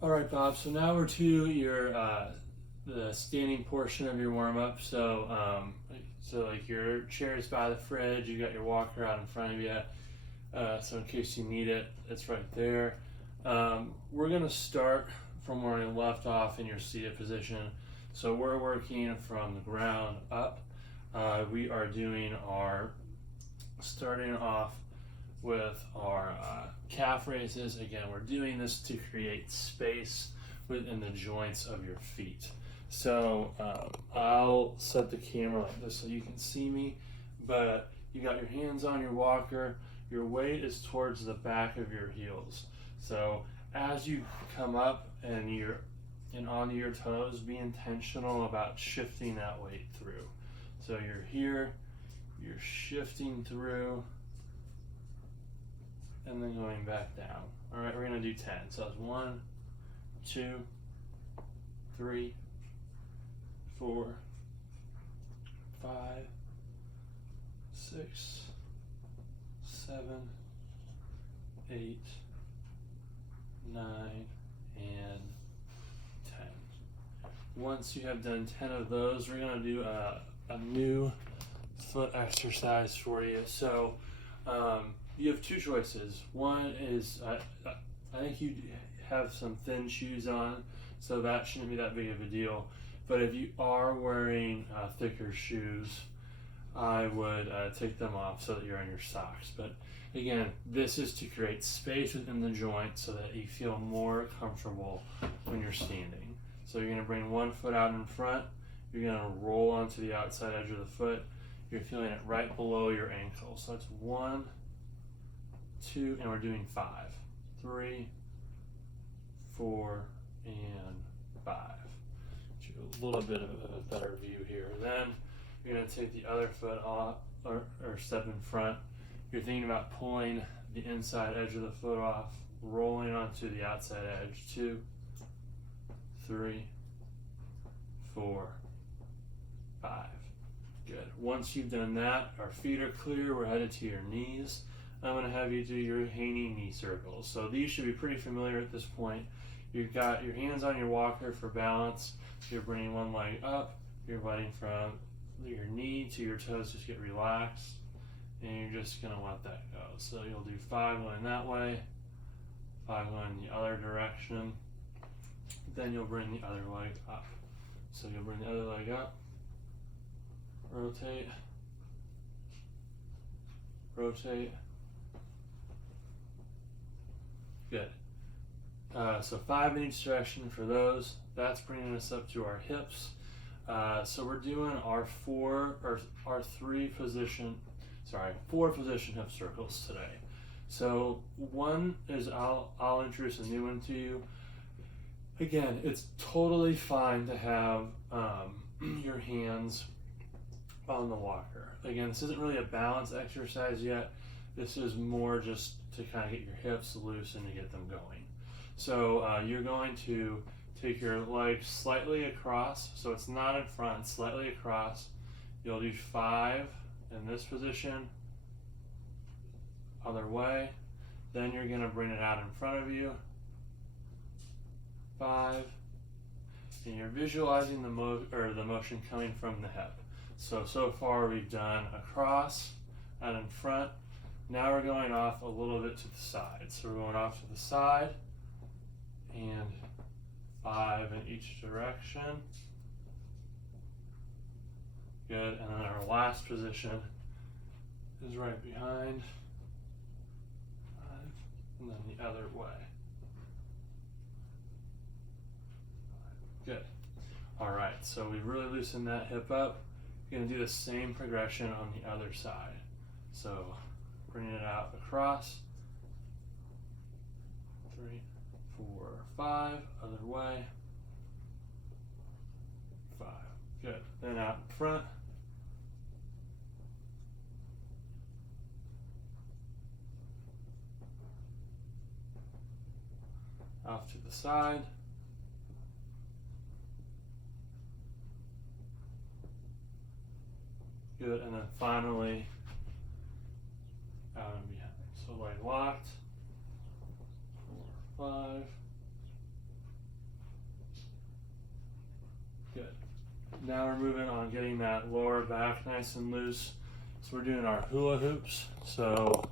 All right, Bob. So now we're to your the standing portion of your warm up. So like your chair is by the fridge. You got your walker out in front of you. So in case you need it, it's right there. We're gonna start from where we left off in your seated position. So we're working from the ground up. We are doing our starting off with our calf raises. Again, we're doing this to create space within the joints of your feet. So I'll set the camera like this so you can see me, but you got your hands on your walker, your weight is towards the back of your heels. So as you come up and onto your toes, be intentional about shifting that weight through. So you're here, you're shifting through, and then going back down. All right, we're gonna do 10. So that's 1, 2, 3, 4, 5, 6, 7, 8, 9, and 10. Once you have done 10 of those, we're gonna do a new foot exercise for you. So you have two choices. One is I think you have some thin shoes on, so that shouldn't be that big of a deal. But if you are wearing thicker shoes, I would take them off so that you're in your socks. But again, this is to create space within the joint so that you feel more comfortable when you're standing. So you're going to bring one foot out in front. You're going to roll onto the outside edge of the foot. You're feeling it right below your ankle. So it's 1, 2, and we're doing 5, 3, 4, and 5. A little bit of a better view here. Then you're going to take the other foot off or step in front. You're thinking about pulling the inside edge of the foot off, rolling onto the outside edge. 2, 3, 4, 5. Good. Once you've done that, our feet are clear. We're headed to your knees. I'm going to have you do your hanging knee circles. So these should be pretty familiar at this point. You've got your hands on your walker for balance. You're bringing one leg up. You're letting from your knee to your toes just get relaxed. And you're just going to let that go. So you'll do 5 going that way, 5 going the other direction. Then you'll bring the other leg up. So you'll bring the other leg up, rotate, rotate. Good. So 5 in each direction for those. That's bringing us up to our hips. So we're doing our 4 position hip circles today. So one is I'll introduce a new one to you. Again, it's totally fine to have your hands on the walker. Again, this isn't really a balance exercise yet. This is more just to kind of get your hips loose and to get them going. So you're going to take your legs slightly across, so it's not in front, slightly across. You'll do 5 in this position, other way. Then you're going to bring it out in front of you, 5, and you're visualizing the motion coming from the hip. So far we've done across and in front. Now we're going off a little bit to the side. So we're going off to the side and 5 in each direction. Good, and then our last position is right behind, 5, and then the other way. Good. All right, so we've really loosened that hip up. You're gonna do the same progression on the other side. So bringing it out across, 3, 4, 5, other way, 5. Good. Then out in front. Off to the side. Good, and then finally out and behind. So leg locked, 4, 5, Good. Now we're moving on, getting that lower back nice and loose. So we're doing our hula hoops. So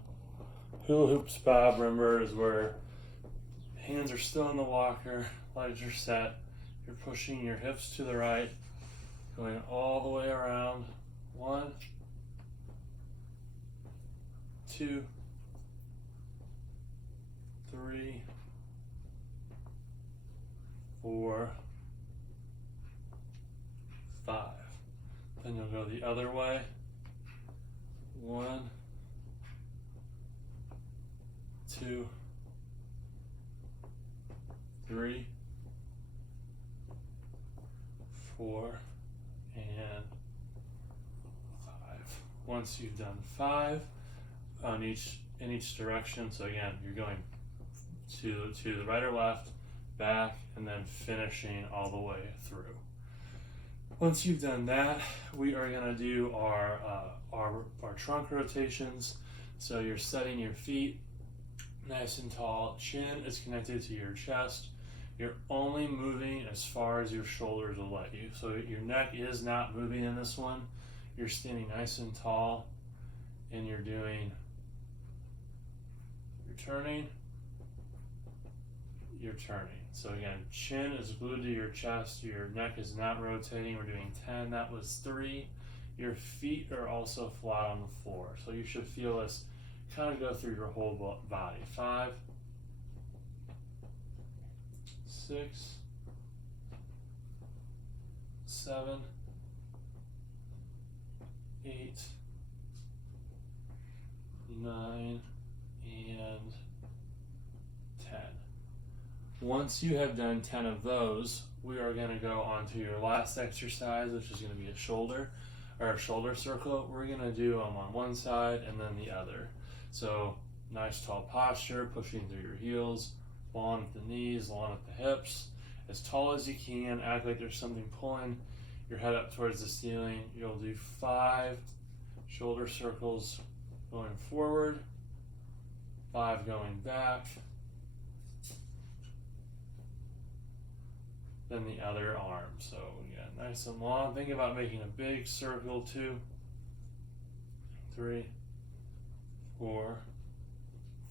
hula hoops, Bob, remember, is where hands are still in the walker, legs are set. You're pushing your hips to the right, going all the way around. 1, 2, 3, 4, 5. Then you'll go the other way. 1, 2, 3, 4, and 5. Once you've done 5 on in each direction, so again, you're going to the right or left, back, and then finishing all the way through. Once you've done that, we are going to do our trunk rotations. So you're setting your feet nice and tall. Chin is connected to your chest. You're only moving as far as your shoulders will let you. So your neck is not moving in this one. You're standing nice and tall, and you're turning, you're turning. So again, chin is glued to your chest, your neck is not rotating. We're doing 10, that was 3. Your feet are also flat on the floor. So you should feel this kind of go through your whole body. 5, 6, 7, 8, 9, and 10. Once you have done 10 of those, we are going to go on to your last exercise, which is going to be a shoulder circle. We're going to do them on one side and then the other. So nice tall posture, pushing through your heels, long at the knees, long at the hips, as tall as you can. Act like there's something pulling your head up towards the ceiling. You'll do 5 shoulder circles going forward, 5 going back, then the other arm. So again, nice and long. Think about making a big circle. 2, 3, 4,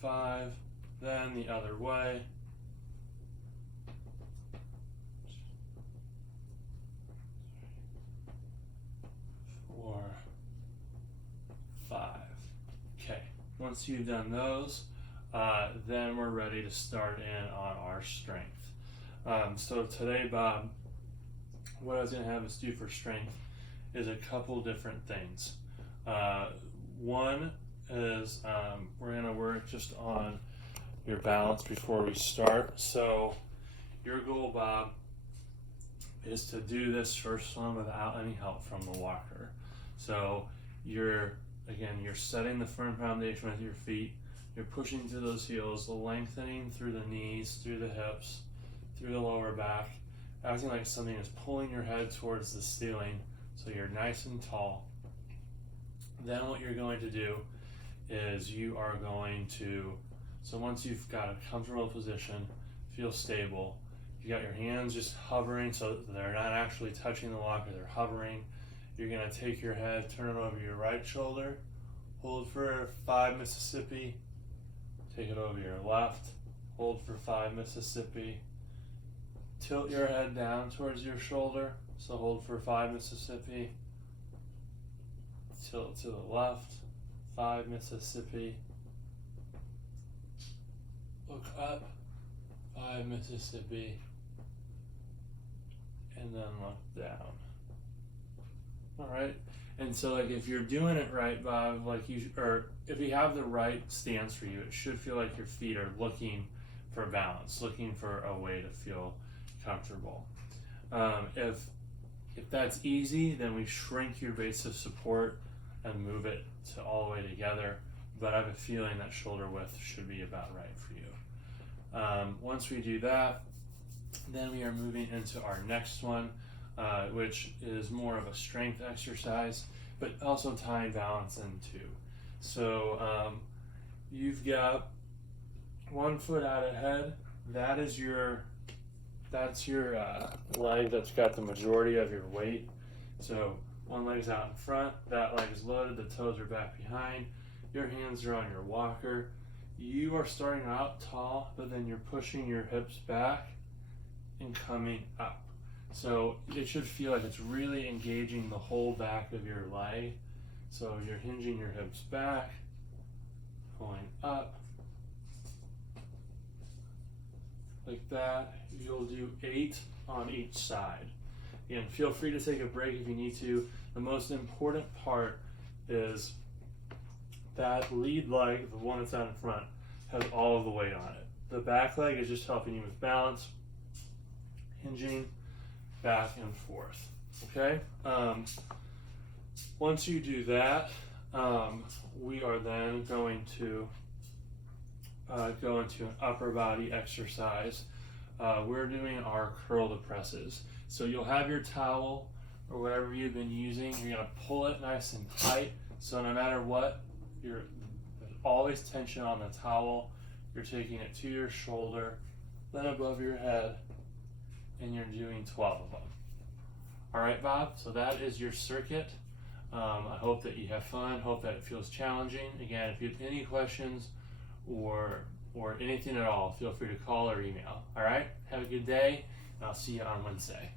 5, then the other way. 4, 5. Okay, once you've done those, then we're ready to start in on our strength. So today, Bob, what I was going to have us do for strength is a couple different things. One is we're going to work just on your balance before we start. So your goal, Bob, is to do this first one without any help from the walker. So you're setting the firm foundation with your feet. You're pushing through those heels, lengthening through the knees, through the hips, through the lower back, acting like something is pulling your head towards the ceiling, so you're nice and tall. Then what you're going to do is you are going to, so once you've got a comfortable position, feel stable, you got your hands just hovering so they're not actually touching the walker, they're hovering. You're going to take your head, turn it over your right shoulder, hold for 5 Mississippi, take it over your left, hold for 5 Mississippi, tilt your head down towards your shoulder, so hold for 5 Mississippi, tilt to the left, 5 Mississippi, look up, 5 Mississippi, and then look down. All right, and so like if you're doing it right, Bob, or if you have the right stance for you, it should feel like your feet are looking for balance, looking for a way to feel comfortable. If that's easy, then we shrink your base of support and move it to all the way together. But I have a feeling that shoulder width should be about right for you. Once we do that, then we are moving into our next one, which is more of a strength exercise, but also tying balance in too. So you've got 1 foot out ahead. That is your that's your leg that's got the majority of your weight. So one leg's out in front, that leg is loaded, the toes are back behind, your hands are on your walker. You are starting out tall, but then you're pushing your hips back and coming up. So it should feel like it's really engaging the whole back of your leg. So you're hinging your hips back, pulling up, like that. You'll do 8 on each side. Again, feel free to take a break if you need to. The most important part is that lead leg, the one that's out in front, has all of the weight on it. The back leg is just helping you with balance, hinging back and forth. Okay? Once you do that, we are then going to go into an upper body exercise. We're doing our curl to presses. So you'll have your towel or whatever you've been using. You're going to pull it nice and tight. So no matter what, there's always tension on the towel. You're taking it to your shoulder, then above your head, and you're doing 12 of them. All right, Bob, so that is your circuit. I hope that you have fun, hope that it feels challenging. Again, if you have any questions or anything at all, feel free to call or email. All right, have a good day, and I'll see you on Wednesday.